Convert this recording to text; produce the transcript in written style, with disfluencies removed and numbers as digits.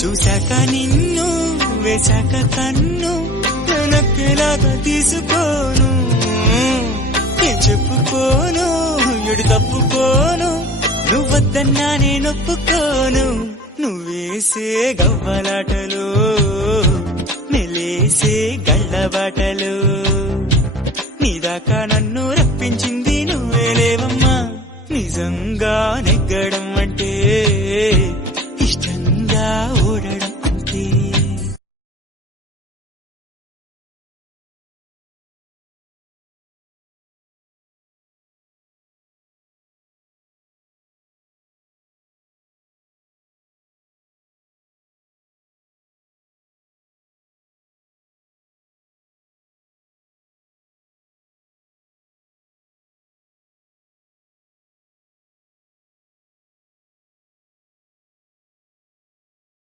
చూశాక నిన్ను వేశాక కన్ను వెనక్కిలాగా తీసుకోను, చెప్పుకోను ఎడు తప్పుకోను, నువ్వద్దన్నా నేనొప్పుకోను. నువ్వేసే గవ్వలాటలు నెలేసే గళ్ళబాటలు, నీదాకా నన్ను రప్పించింది నువ్వేలేవమ్మా. నిజంగా